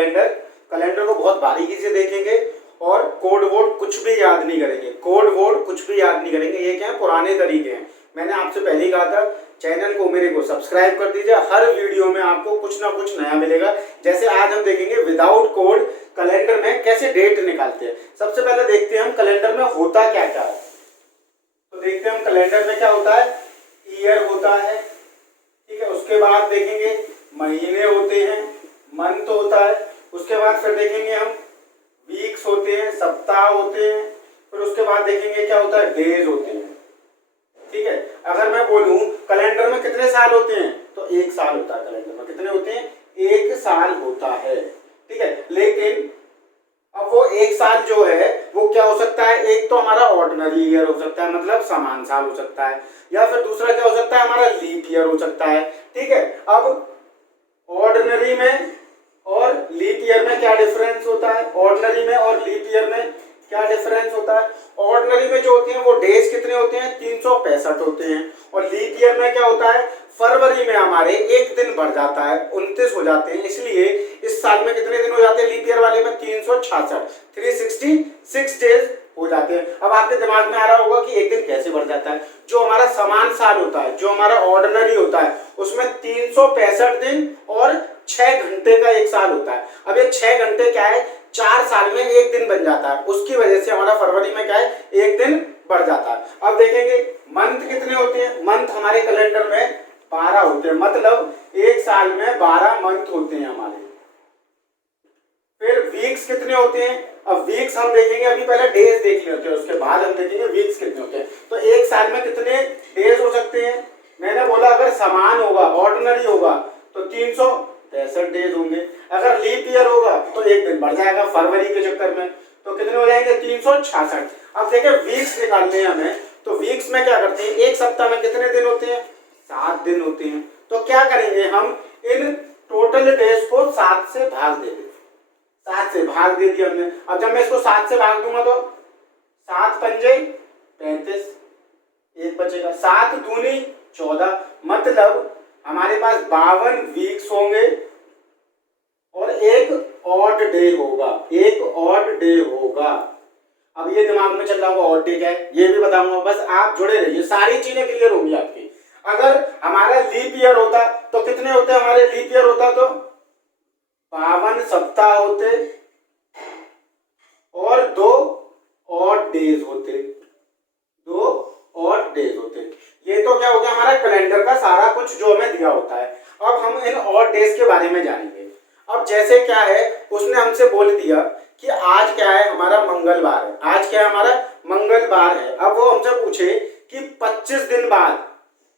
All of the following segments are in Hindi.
कैलेंडर। कैलेंडर को बहुत बारीकी से देखेंगे और कोड वोड कुछ भी याद नहीं करेंगे, कोड वोड कुछ भी याद नहीं करेंगे। ये क्या है, पुराने तरीके हैं। मैंने आपसे पहले ही कहा था चैनल को मेरे को सब्सक्राइब कर दीजिए, हर वीडियो में आपको कुछ ना कुछ नया मिलेगा। जैसे आज हम देखेंगे विदाउट कोड कैलेंडर में कैसे डेट निकालते हैं। सबसे पहले देखते हैं हम कैलेंडर में होता क्या क्या है। तो देखते हैं हम कैलेंडर में क्या होता है, ईयर होता है, ठीक है। उसके बाद देखेंगे महीने होते हैं, मंथ होता है। उसके बाद फिर देखेंगे हम वीक्स होते हैं, सप्ताह होते हैं। फिर उसके बाद देखेंगे क्या होता है, डेज होते हैं, ठीक है। अगर मैं बोलूं कैलेंडर में कितने साल होते हैं, तो 1 साल होता है। कैलेंडर में कितने होते हैं, 1 साल होता है, ठीक है। लेकिन अब वो 1 साल जो है वो क्या हो सकता है, एक तो हमारा ऑर्डिनरी ईयर हो सकता है, मतलब समान साल हो सकता है, या फिर दूसरा क्या हो सकता है, हमारा लीप ईयर हो सकता है, ठीक है। अब ऑर्डिनरी में और लीप ईयर में क्या डिफरेंस होता है, ऑर्डिनरी में और लीप ईयर में क्या डिफरेंस होता है। ऑर्डिनरी में जो होते हैं वो डेज कितने होते हैं, 365 होते हैं। और लीप ईयर में क्या होता है, फरवरी में हमारे एक दिन बढ़ जाता है, 29 हो जाते हैं। इसलिए इस साल में कितने दिन हो जाते हैं, लीप ईयर वाले में 366, 366 डेज हो जाते हैं। अब आपके दिमाग में आ रहा होगा कि एक दिन कैसे बढ़ जाता है। जो हमारा समान साल होता है, जो हमारा ऑर्डिनरी होता है, उसमें 365 दिन और 6 घंटे का एक साल होता है। अब ये 6 घंटे क्या है, 4 साल में एक दिन बन जाता है। उसकी वजह से हमारा फरवरी में क्या है, एक दिन बढ़ जाता है। अब देखेंगे मंथ कितने होते हैं, मंथ हमारे कैलेंडर में 12 होते हैं, मतलब एक साल में 12 मंथ होते हैं हमारे। फिर वीक्स कितने होते हैं, अब वीक्स हम देखेंगे, अभी पहले डेज देख लेते हैं, उसके बाद हम देखेंगे वीक्स कितने होते हैं। तो एक साल में कितने डेज हो सकते हैं, मैंने बोला अगर समान होगा, ऑर्डिनरी होगा तो 363 डेज होंगे। अगर लीप ईयर होगा तो एक दिन बढ़ जाएगा फरवरी के चक्कर में, तो कितने हो जाएंगे, 366। अब देखिए वीक्स निकालने हैं हमें, तो वीक्स में क्या करते हैं, एक सप्ताह में कितने दिन होते हैं, 7 दिन होते हैं। तो क्या करेंगे हम, इन टोटल डेज को 7 से भाग देंगे। 7 से भाग दे दिया हमने। अब जब मैं इसको 7 से भाग दूंगा तो 7 पंजे 35, एक बचेगा, 7 दूनी 14, मतलब हमारे पास 52 वीक्स होंगे और एक ऑड डे होगा, एक ऑड डे होगा। अब ये दिमाग में चल रहा होगा ऑड डे क्या है, ये भी बताऊंगा, बस आप जुड़े रहिए, सारी चीजें क्लियर होंगी आपकी। अगर हमारा लीप ईयर होता तो कितने होते हमारे, लीप ईयर होता तो 52 सप्ताह होते और 2 ऑड डेज होते, 2 ऑड डेज होते। ये तो क्या हो गया हमारा कैलेंडर का सारा कुछ जो हमें दिया होता है। अब हम इन ऑड डेज के बारे में जानेंगे। अब जैसे क्या है, उसने हमसे बोल दिया कि आज क्या है, हमारा मंगलवार है, आज क्या है हमारा मंगलवार है। अब वो हमसे पूछे कि 25 दिन बाद,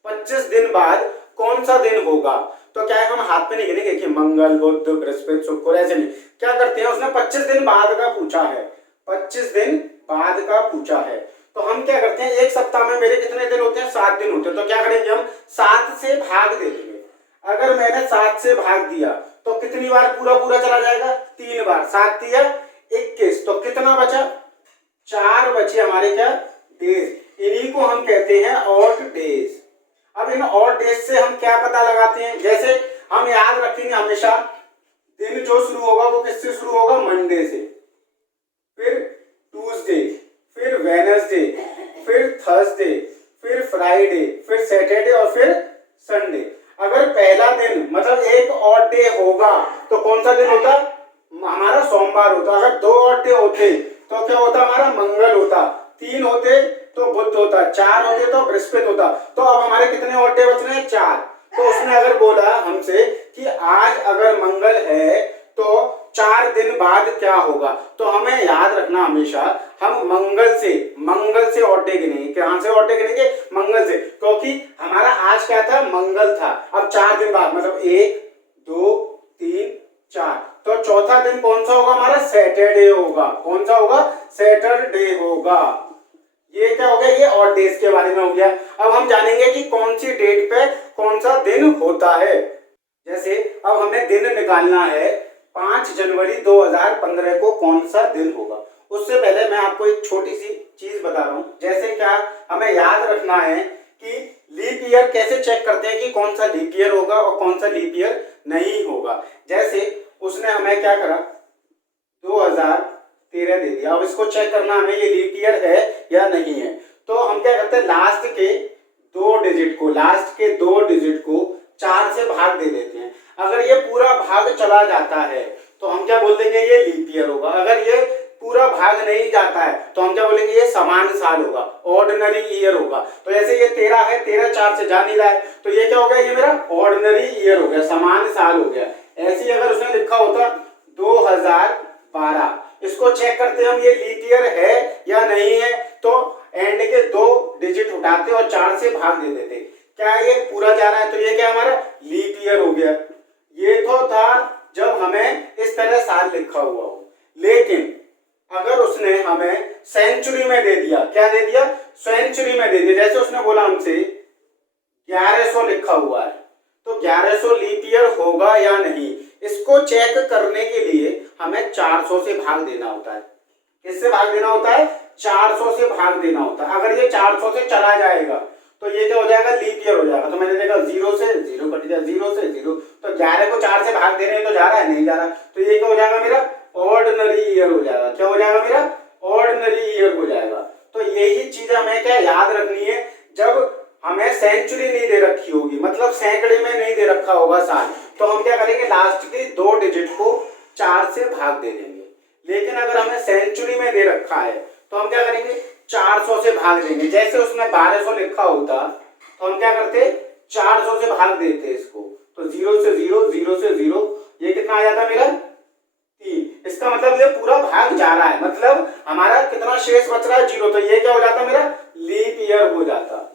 25 दिन बाद कौन सा दिन होगा, तो क्या है हम हाथ पे नहीं गिनेंगे कि मंगल बुध बृहस्पति शुक्र, ऐसे नहीं। क्या करते हैं, उसने 25 दिन बाद का पूछा है, 25 दिन बाद का पूछा है, तो हम क्या करते हैं, एक सप्ताह में मेरे कितने दिन होते हैं, 7 दिन होते हैं। तो क्या करेंगे हम, 7 से भाग दे देंगे। अगर मैंने 7 से भाग दिया तो कितनी बार पूरा पूरा चला जाएगा, 3 बार, 7 दिया 21, तो कितना बचा, 4 बचे हमारे क्या, डेज। इन्हीं को हम कहते हैं ऑड डेज। अब इन ऑड डेज से हम क्या पता लगाते हैं, जैसे हम याद रखेंगे हमेशा दिन जो शुरू होगा वो किससे शुरू होगा, मंडे से, फिर ट्यूसडे, फिर वेडनेसडे, फिर थर्सडे, फिर फ्राइडे, फिर सैटरडे और फिर संडे। अगर पहला दिन मतलब एक ऑड डे होगा तो कौन सा दिन होता, हमारा सोमवार होता। अगर 2 ऑड डे होते तो क्या होता, हमारा मंगल होता। 3 होते तो बुध होता, 4 होते तो बृहस्पति होता। तो अब हमारे कितने ऑड डे बच रहे हैं, 4। तो उसने अगर बोला हमसे कि आज अगर मंगल है तो 4 दिन बाद क्या होगा, तो हमें याद रखना हमेशा हम मंगल से ऑड डे गिनेंगे। कहां से ऑड डे गिनेंगे, मंगल से, क्योंकि हमारा आज क्या था, मंगल था। अब 4 दिन बाद मतलब 1 2 3 4, तो चौथा दिन कौन सा होगा हमारा, सैटरडे होगा। कौन सा होगा, सैटरडे होगा। ये क्या हो गया, ये ऑड डेज के बारे में हो गया। अब हम जानेंगे कि कौन सी डेट पे कौन सा दिन होता है। जैसे अब हमें दिन निकालना है 5 जनवरी 2015 को कौन सा दिन होगा। उससे पहले मैं आपको एक छोटी सी चीज बता रहा हूं। जैसे क्या हमें याद रखना है कि लीप ईयर कैसे चेक करते हैं कि कौन सा लीप ईयर होगा और कौन सा लीप ईयर नहीं होगा। जैसे उसने हमें क्या करा, 2013 दे दिया। अब इसको चेक करना हमें ये लीप ईयर है या नहीं है। तो हम क्या करते हैं, लास्ट के दो डिजिट को 4 से भाग दे देते हैं। अगर ये पूरा भाग चला जाता है तो हम क्या बोल देंगे, ये लीप ईयर होगा। अगर ये पूरा भाग नहीं जाता है तो हम क्या बोलेंगे, ये समान साल होगा, ऑर्डिनरी ईयर होगा। तो जैसे ये 13 है, 13 4 से जा नहीं रहा है तो ये क्या हो गया, ये मेरा ऑर्डिनरी ईयर हो गया, समान साल हो गया। ऐसे ही अगर उसने लिखा होता 2012, इसको चेक करते हम ये लीप ईयर है या नहीं है। तो एंड के दो डिजिट उठाते और 4 से भाग दे देते, क्या ये पूरा जा रहा है तो ये क्या हमारा लीप ईयर हो गया। ये तो था जब हमें इस तरह साल लिखा हुआ हो। लेकिन अगर उसने हमें सेंचुरी में दे दिया, क्या दे दिया, सेंचुरी में दे दिया। जैसे उसने बोला हमसे 1100 लिखा हुआ है, तो 1100 लीप ईयर होगा या नहीं, इसको चेक करने के लिए हमें 400 से भाग देना होता है। किससे भाग देना होता है, 400 से भाग देना होता है। अगर ये 400 से चला जाएगा तो ये क्या हो जाएगा, लीप ईयर हो जाएगा। तो मैंने देखा 0 से 0 कट गया, 0 से 0, तो 11 को 4 से भाग दे रहे हैं तो जा रहा है, नहीं जा रहा, तो ये क्या हो जाएगा, मेरा ऑर्डिनरी ईयर हो जाएगा। क्या हो जाएगा, मेरा ऑर्डिनरी ईयर हो जाएगा। तो यही चीज हमें क्या याद रखनी है, जब हमें सेंचुरी नहीं दे रखी होगी, मतलब सैकड़े में नहीं दे रखा होगा साल, तो हम क्या करेंगे, लास्ट के दो डिजिट को 4 से भाग दे देंगे। लेकिन अगर हमें सेंचुरी में दे रखा है तो हम क्या करेंगे, 400 से भाग देंगे। जैसे उसने 1200 लिखा होता तो हम क्या करते, 400 से भाग देते इसको, तो 0 से 0, 0 से 0, ये कितना आ जाता मेरा 3। इसका मतलब ये पूरा भाग जा रहा है, मतलब हमारा कितना शेष बच रहा है, 0। तो ये क्या हो जाता, मेरा लीप ईयर हो जाता।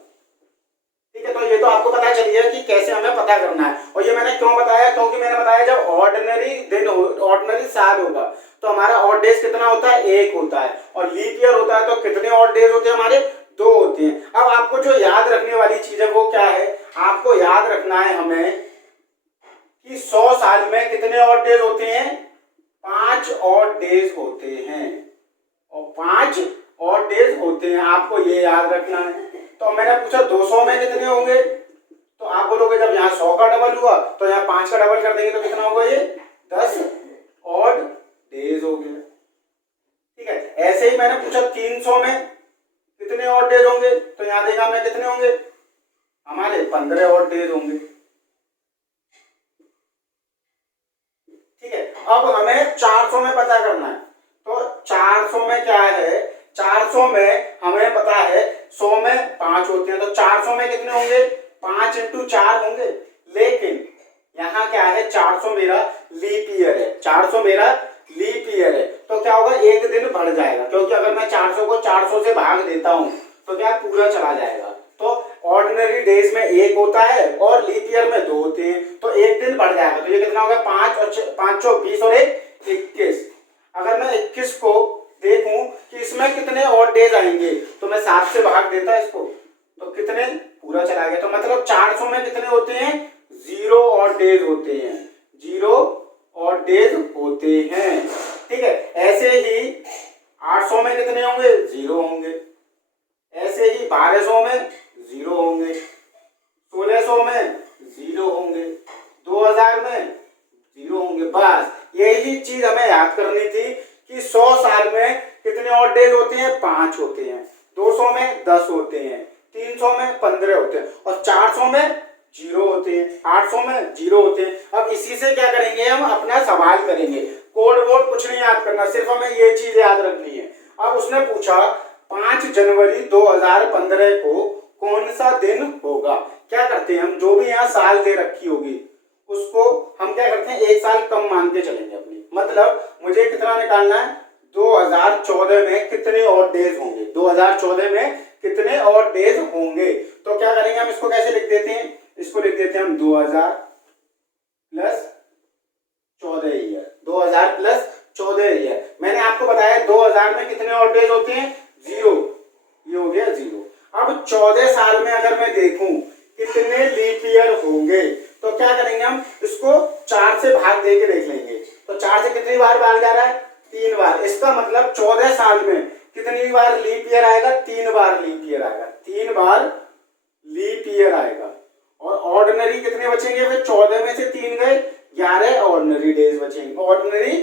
ठीक है, तो ये तो आपको पता चल गया कि कैसे हमें पता करना है। और ये मैंने क्यों बताया, क्योंकि मैंने बताया जब ऑर्डिनरी दिन ऑर्डिनरी साल होगा तो हमारा ऑड डेज कितना होता है, 1 होता है। और लीप ईयर होता है तो कितने ऑड डेज होते हैं हमारे, 2 होते हैं। अब आपको जो याद रखने वाली चीज है वो क्या है, आपको याद रखना है हमें कि 100 साल में कितने ऑड डेज होते हैं, 5 ऑड डेज होते हैं। और 5 ऑड डेज होते हैं, आपको ये याद रखना है। तो मैंने पूछा 200 में कितने होंगे, तो आप बोलोगे जब यहाँ 100 का डबल हुआ तो यहाँ 5 का डबल कर देंगे तो कितना होगा, ये 10 ऑड डेज हो गया। ठीक है, ऐसे ही मैंने पूछा 300 में कितने ऑड डेज होंगे, तो यहाँ देखा हमने कितने होंगे, हमारे 15 ऑड डेज होंगे। ठीक है, अब हमें 400 में पता करना है। तो 400 में क्या है, 400 में हमें पता है 100 में 5 होते हैं, तो 400 में कितने होंगे, 5 इंटू 4 होंगे। लेकिन यहाँ क्या है, 400 मेरा लीप ईयर है, 400 मेरा लीप ईयर है, तो क्या होगा, एक दिन बढ़ जाएगा। क्योंकि अगर मैं 400 को 400 से भाग देता हूँ तो क्या पूरा चला जाएगा। तो ऑर्डिनरी डेज में 1 होता है और लीप ईयर में 2 होते हैं, तो एक दिन बढ़ जाएगा। तो ये कितना होगा, 5 और 5 20 और 1 21। अगर मैं 21 को देखूं कि इसमें कितने ऑड डेज आएंगे तो मैं 7 से भाग देता इसको, तो कितने पूरा चला गया। तो मतलब 400 में कितने होते हैं, 0 ऑड डेज होते हैं, 0 ऑड डेज होते हैं। ठीक है, ऐसे ही 800 में कितने होंगे, 0 होंगे। ऐसे ही 1200 में 0 होंगे, 1600 में 0 होंगे, 2000 में 0 होंगे। बस यही चीज हमें याद करनी थी कि 100 साल में कितने ऑड डेज होते हैं, 5 होते हैं, 200 में 10 होते हैं, 300 में 15 होते हैं और 400 में 0 होते हैं, 800 में 0 होते हैं। अब इसी से क्या करेंगे, हम अपना सवाल करेंगे। कोड वोड कुछ नहीं याद करना, सिर्फ हमें ये चीज याद रखनी है। अब उसने पूछा 5 जनवरी 2015 को कौन सा दिन होगा। क्या करते हैं हम, जो भी यहाँ साल दे रखी होगी उसको हम क्या करते हैं, एक साल कम मान के चलेंगे अपनी। मतलब मुझे कितना निकालना है, 2014 में कितने ऑड डेज होंगे, 2014 में कितने ऑड डेज होंगे। तो क्या करेंगे हम, इसको कैसे लिख देते हैं, इसको लिख देते हैं हम 2000 प्लस 14 ईयर, 2000 प्लस 14 ईयर। मैंने आपको बताया 2000 में कितने ऑड डेज होते हैं, 0, ये हो गया 0। अब 14 साल में अगर मैं देखूं कितने लीप ईयर होंगे तो क्या करेंगे हम, इसको 4 से भाग दे के देख लेंगे। तो 4 से कितनी बार भाग जा रहा है, 3 बार। इसका मतलब 14 साल में कितनी बार लीप ईयर आएगा, 3 बार लीप ईयर आएगा, 3 बार लीप ईयर आएगा। और ऑर्डिनरी कितने बचेंगे, फिर 14 में से 3 गए, 11 ऑर्डिनरी डेज बचेंगे, ऑर्डिनरी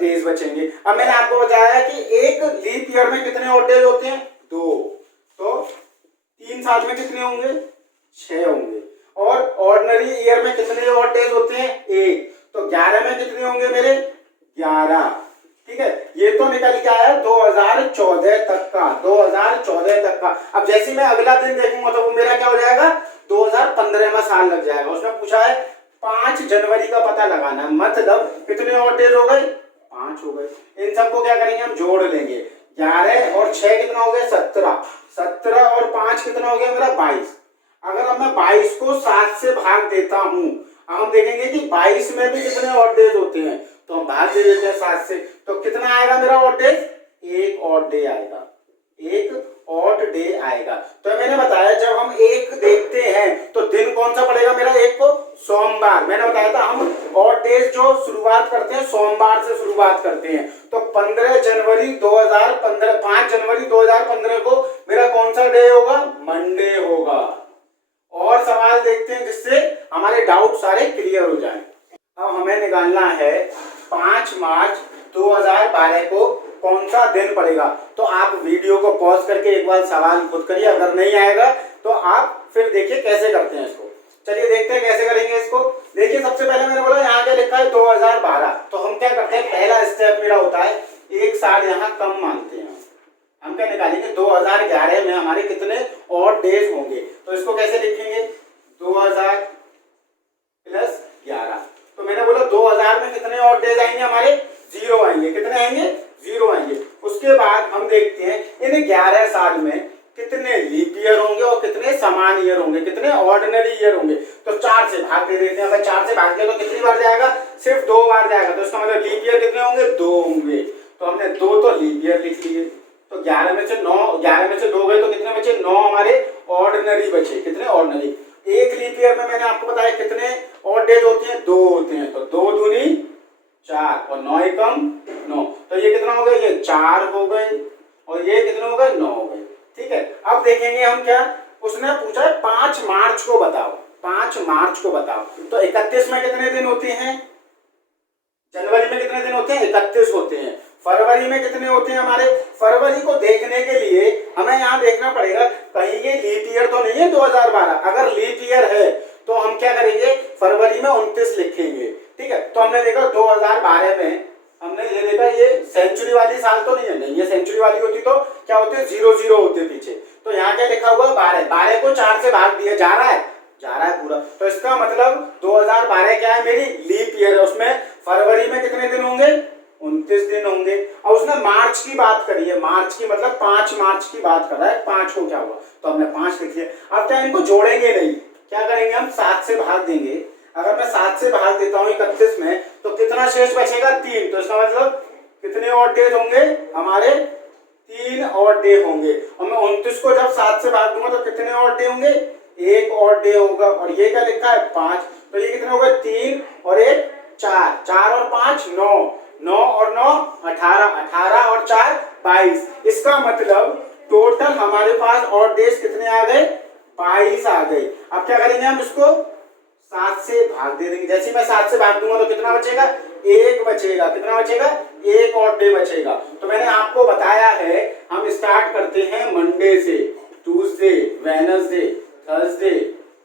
डेज बचेंगे। अब मैंने आपको बताया कि एक लीप ईयर में कितने ऑड डेज होते हैं? 2। तो 3 साल में कितने होंगे? 6 होंगे। और ऑर्डिनरी ईयर में कितने ऑड डेज होते हैं? 1। तो 11 में कितने होंगे मेरे? 11। ठीक है, ये तो निकल के आया 2014 तक का, 2014 तक का। अब जैसे मैं अगला दिन देखूंगा तो वो मेरा क्या हो जाएगा? 2015 में साल लग जाएगा। उसमें पूछा है 5 जनवरी का पता लगाना, मतलब कितने ऑड डेज हो गए? 5 हो गए। इन सबको क्या करेंगे? हम जोड़ लेंगे। 11 और 6 कितना हो गया? 17। 17 और 5 कितना हो गया मेरा? 22। अगर अब मैं 22 को 7 से भाग देता हूं, हम देखेंगे कि 22 में भी कितने ऑड डेज होते हैं, तो हम भाग दे देते हैं 7 से, तो कितना आएगा मेरा ऑड डेज? 1 ऑड डे आएगा, 1 ऑड डे आएगा। तो मैंने बताया जब हम 1 देखते हैं तो दिन कौन सा पड़ेगा मेरा? 1 को? सोमवार। मैंने बताया था हम ऑड डेज जो शुरुआत करते हैं सोमवार से शुरुआत करते हैं। तो 15 जनवरी 2015, 5 जनवरी 2015 को मेरा कौन सा डे होगा? मंडे होगा। और सवाल देखते हैं जिससे हमारे डाउट सारे क्लियर हो जाएं। अब हमें निकालना है 5 मार्च 2012 को कौन सा दिन पड़ेगा। तो आप वीडियो को पॉज करके एक बार सवाल खुद करिए, अगर नहीं आएगा तो आप फिर देखिए कैसे करते हैं इसको। चलिए देखते हैं कैसे करेंगे इसको। देखिए सबसे पहले मैंने बोला यहाँ क्या लिखा है? 2012। तो हम क्या करते हैं? पहला स्टेप मेरा होता है एक साल यहाँ कम मानते हैं। हम क्या निकालेंगे? 2011 में हमारे कितने ऑड डेज होंगे। तो इसको कैसे लिखेंगे? 2000 प्लस 11। तो मैंने बोला 2000 में कितने ऑड डेज आएंगे हमारे? 0 आएंगे। कितने आएंगे? 0 आएंगे। उसके बाद हम देखते हैं इन 11 साल में कितने लीप ईयर होंगे और कितने समान ईयर होंगे, कितने ऑर्डिनरी ईयर होंगे। तो 4 से भाग दे देते हैं। अगर 4 से भाग दिया तो कितनी बार जाएगा? सिर्फ 2 बार जाएगा। तो इसका मतलब लीप ईयर कितने होंगे? 2 होंगे। तो हमने 2 तो लीप ईयर लिख लिए। तो 11 में से 9, 11 में से 2 गए तो कितने बचे? 9 हमारे ऑर्डिनरी बचे। कितने ऑर्डिनरी? एक लीप ईयर में मैंने आपको बताया कितने ऑड डेज होते हैं? 2 होते हैं। तो 2 दूनी 4 और 9 एकम 9। तो ये कितना हो गया? ये 4 हो गए और ये कितने हो गए? 9 हो गए। ठीक है, अब देखेंगे हम क्या उसने पूछा है 5 मार्च को बताओ। 5 मार्च को बताओ। तो 31 में कितने दिन होते हैं? जनवरी में कितने दिन होते हैं? 31 होते हैं। फरवरी में कितने होते हैं हमारे? फरवरी को देखने के लिए हमें यहाँ देखना पड़ेगा कहीं ये लीप ईयर तो नहीं है 2012। अगर लीप ईयर है तो हम क्या करेंगे? फरवरी में 29 लिखेंगे। ठीक है, तो हमने देखा 2012 में हमने ये देखा ये सेंचुरी वाली साल तो नहीं है। नहीं, ये सेंचुरी वाली होती तो क्या होते? 00 होते पीछे। तो यहाँ क्या लिखा हुआ? 12। 12 को 4 से भाग दिया जा रहा है, जा रहा है पूरा। तो इसका मतलब 2012 क्या है? मेरी लीप ईयर है। उसमें फरवरी में कितने दिन होंगे? 29 दिन होंगे। और उसने मार्च की बात करी है। मार्च की मतलब 5 मार्च की बात कर रहा है। 5 को क्या हुआ? तो हमने 5 लिख लिया। अब क्या इनको जोड़ेंगे नहीं, क्या करेंगे? हम 7 से भाग देंगे। अगर मैं 7 से भाग देता हूँ 31 में तो कितना शेष बचेगा? 3। तो इसका मतलब कितने ऑड डेज होंगे हमारे? 3 ऑड डे होंगे। और मैं 29 को जब 7 से भाग दूंगा तो कितने ऑड डे होंगे? 1 ऑड डे होगा। और ये क्या लिखा है? 5। तो ये कितने हो गए? 3 और 1 4, 4 और 5 9, 9 और 9 18, 18 और 4 22। इसका मतलब टोटल हमारे पास ऑड डेज कितने आ गए? 22 आ गए। अब क्या करेंगे? हम इसको 7 से भाग दे देंगे। जैसे मैं 7 से भाग दूंगा तो कितना बचेगा? 1 बचेगा। कितना बचेगा? 1 ऑड डे बचेगा। तो मैंने आपको बताया है हम स्टार्ट करते हैं मंडे से, Tuesday, Wednesday, Thursday,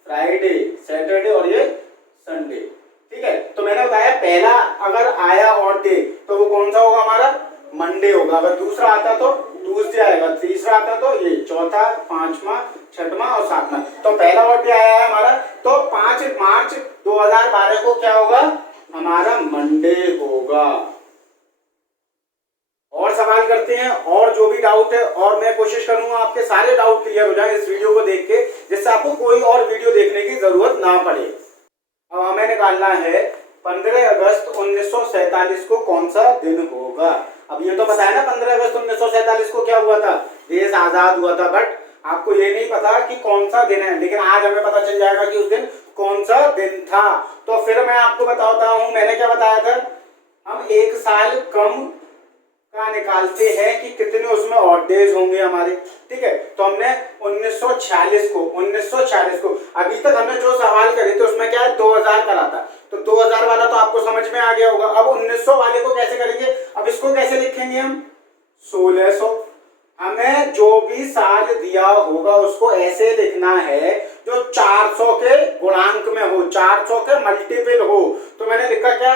Friday, Saturday और ये संडे। ठीक है, तो मैंने बताया पहला अगर आया ऑड डे तो वो कौन सा होगा हमारा? मंडे होगा। अगर दूसरा आता तो ट्यूसडे आएगा, तीसरा आता तो ये, चौथा, 5वां, 6वां और 7वां। तो पहला ऑड डे आया है हमारा। तो 5 मार्च 2012 को क्या होगा? हमारा मंडे होगा। और सवाल करते हैं और जो भी डाउट है, और मैं कोशिश करूंगा आपके सारे डाउट क्लियर हो जाए इस वीडियो को देख के, जिससे आपको कोई और वीडियो देखने की जरूरत ना पड़े। अब हमें निकालना है 15 अगस्त 1947 को कौन सा दिन होगा। अब ये तो पता है ना 15 अगस्त 1947 को क्या हुआ था? देश आजाद हुआ था। बट आपको ये नहीं पता कि कौन सा दिन है, लेकिन आज हमें पता चल जाएगा कि उस दिन कौन सा दिन था। तो फिर मैं आपको बताता हूं मैंने क्या बताया था। हम 1 साल कम का निकालते हैं कि कितने उसमें ऑड डेज होंगे हमारे। ठीक है, तो हमने 1946 को अभी तक हमने जो सवाल करे थे उसमें क्या है? 2000 करा था। तो 2000 वाला तो आपको समझ में आ गया होगा। अब 1900 वाले को कैसे करेंगे, अब इसको कैसे लिखेंगे हम 1600। हमें जो भी साल दिया होगा उसको ऐसे लिखना है जो 400 के गुणांक में हो, 400 के मल्टीपल हो। तो मैंने लिखा क्या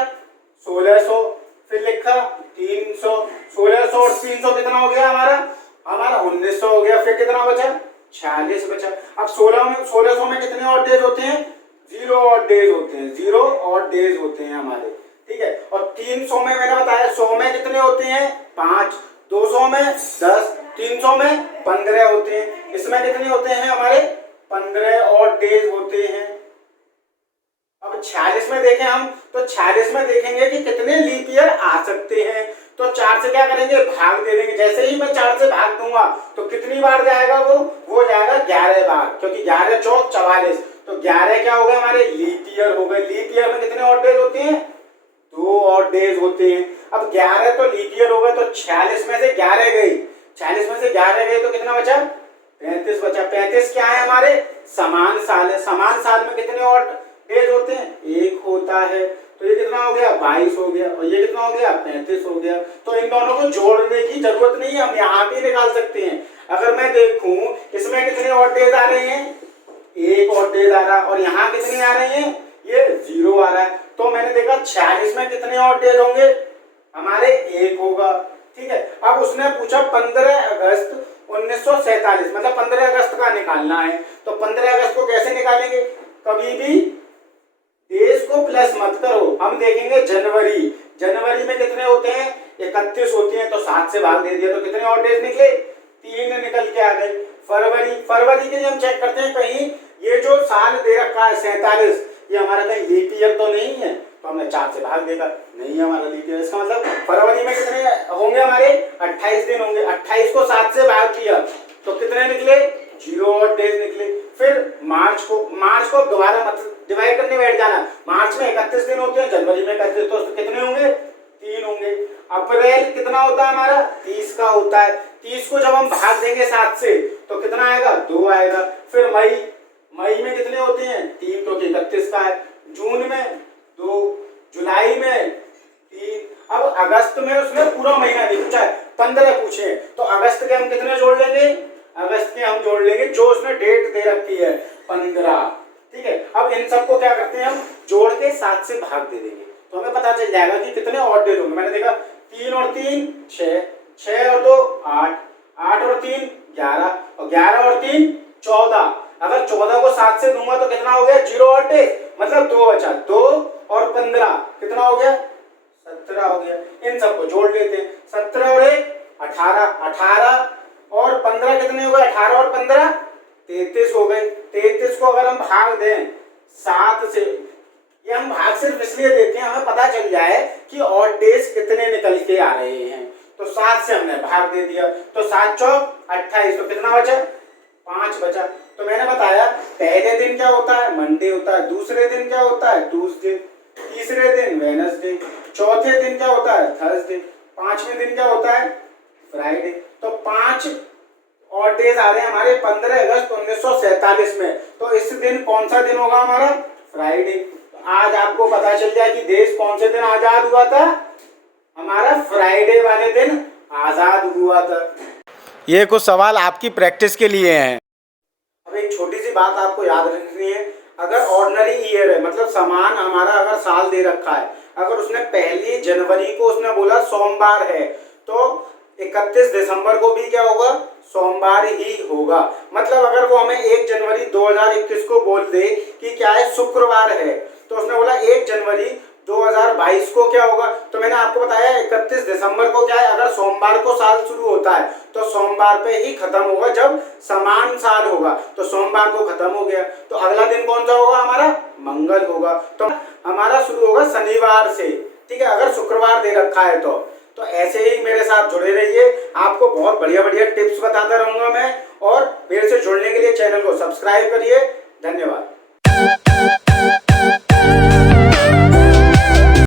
1600, फिर लिखा 300, 1600 और 300 कितना हो गया हमारा 1900 हो गया। फिर कितना बचा 46 बचा। अब 1600 में कितने और डेज होते हैं 0 और डेज होते हैं, 0 और डेज होते हैं हमारे, ठीक है। और 300 में मैंने बताया 100 में कितने होते हैं 5, 200 में 10, 300 में 15 होते हैं। इसमें कितने होते हैं हमारे 15 और डेज होते हैं। अब 46 में देखें हम तो 46 में देखेंगे कि कितने लीप ईयर आ सकते हैं। तो 4 से क्या करेंगे भाग दे देंगे। जैसे ही मैं 4 से भाग दूंगा तो कितनी बार जाएगा वो जाएगा 11 बार, क्योंकि 11 चौक 44, तो 11 क्या हो गए हमारे लीप ईयर हो गए। लीप ईयर में कितने और डेज होते हैं 2 और डेज होते हैं। अब 11 तो लीप ईयर हो गए, तो 46 में से 11 गई, 46 में से 11 गई तो कितना बचा 35 बचा। 35 क्या है हमारे समान साल है। समान साल में कितने और डेज होते हैं 1 होता है। तो ये कितना हो गया 22 हो गया, और ये कितना हो गया 35 हो गया। तो इन दोनों को जोड़ने की जरूरत नहीं है, हम यहाँ भी निकाल सकते हैं। अगर मैं देखूं इसमें कितने और डेज आ रहे हैं 1 और डेज आ रहा है, और यहाँ कितने आ रहे हैं ये 0 आ रहा है। तो मैंने देखा 46 में कितने और डेज होंगे हमारे 1 होगा, ठीक है। अब उसने पूछा 15 अगस्त 1947, मतलब 15 अगस्त का निकालना है। तो 15 अगस्त को कैसे निकालेंगे, कभी भी देश को प्लस मत करो, हम देखेंगे जनवरी। जनवरी में कितने होते हैं 31 होते हैं, तो 7 से भाग दे दिया तो कितने और डेज निकले 3 निकल के आ गए। फरवरी के लिए हम चेक करते हैं कहीं ये जो साल दे रखा है 47, ये हमारा कहीं लीप ईयर तो नहीं है, तो हमने 4 से भाग देगा, नहीं है हमारा लीप ईयर। इसका मतलब फरवरी में कितने होंगे हमारे 28 दिन होंगे। 28 को 7 से भाग किया तो कितने निकले 0 और डेज निकले। फिर मार्च को दोबारा मतलब डिवाइड करने बैठ जाना। मार्च में 31 दिन होते हैं, जनवरी में 31, तो कितने होंगे 3 होंगे। अप्रैल कितना होता है हमारा 30 का होता है, 30 को जब हम भाग देंगे 7 से तो कितना आएगा 2 आएगा। फिर मई में कितने होते हैं 3, तो 31 का है। जून में 2, जुलाई में 3। अब अगस्त में उसने पूरा महीना नहीं पूछा है, 15 पूछे, तो अगस्त के हम कितने जोड़ लेंगे, अगस्त के हम जोड़ लेंगे जो उसने डेट दे रखी है 15, ठीक है। अब इन सबको क्या करते हैं हम जोड़ के 7 से भाग दे देंगे, तो हमें पता चल जाएगा कि कितने और डेज होंगे। मैंने देखा 3 और 3 6, 6 और 2 8, 8 और 3 11, और 11 और 3 14। अगर 14 को 7 से दूंगा तो कितना हो गया 0 और डेज, मतलब 2 बचा। 2 और 15 कितना हो गया 17 हो गया। इन सबको जोड़ लेते हैं, 17 और 1 18, 18 और 15 कितने हो गए 18 और 15 33 हो गए। 33 को अगर हम भाग दें 7 से, ये हम भाग सिर्फ इसलिए देते हैं हमें पता चल जाए कि और डेज कितने निकल के आ रहे हैं। तो 7 से हमने भाग दे दिया, तो 7 चौक 28, तो कितना बचा 5 बचा। तो मैंने बताया पहले दिन क्या होता है मंडे होता है, दूसरे दिन क्या होता है ट्यूसडे, तीसरे दिन वेडनेसडे, चौथे दिन क्या होता है थर्सडे, 5वें दिन क्या होता है फ्राइडे। तो 5 और डेज आ रहे हैं हमारे 15 अगस्त 1947 में। तो इस दिन कौन सा दिन होगा हमारा फ्राइडे। तो आज आपको पता चल जाए कि देश कौन से दिन आजाद हुआ था, हमारा फ्राइडे वाले दिन आजाद हुआ था। ये कुछ सवाल आपकी प्रैक्टिस के लिए हैं। अब एक छोटी सी बात आपको याद रखनी है, अगर ऑर्डिनरी ईयर है मतलब समान हमारा अगर साल दे रखा है, अगर उसने 1 जनवरी को उसने बोला सोमवार है, तो 31 दिसंबर को भी क्या होगा सोमवार ही होगा। मतलब अगर वो हमें 1 जनवरी 2021 को बोल दे कि क्या है शुक्रवार है, तो उसने बोला 1 जनवरी 2022 को क्या होगा, तो मैंने आपको बताया 31 दिसंबर को क्या है, अगर सोमवार को साल शुरू होता है तो सोमवार पे ही खत्म होगा जब समान साल होगा। तो सोमवार को खत्म हो गया, तो अगला दिन कौन सा होगा हमारा मंगल होगा, तो हमारा शुरू होगा शनिवार से, ठीक है। अगर शुक्रवार दे रखा है तो ऐसे ही मेरे साथ जुड़े रहिए, आपको बहुत बढ़िया बढ़िया टिप्स बताता रहूंगा मैं, और मेरे से जुड़ने के लिए चैनल को सब्सक्राइब करिए। धन्यवाद।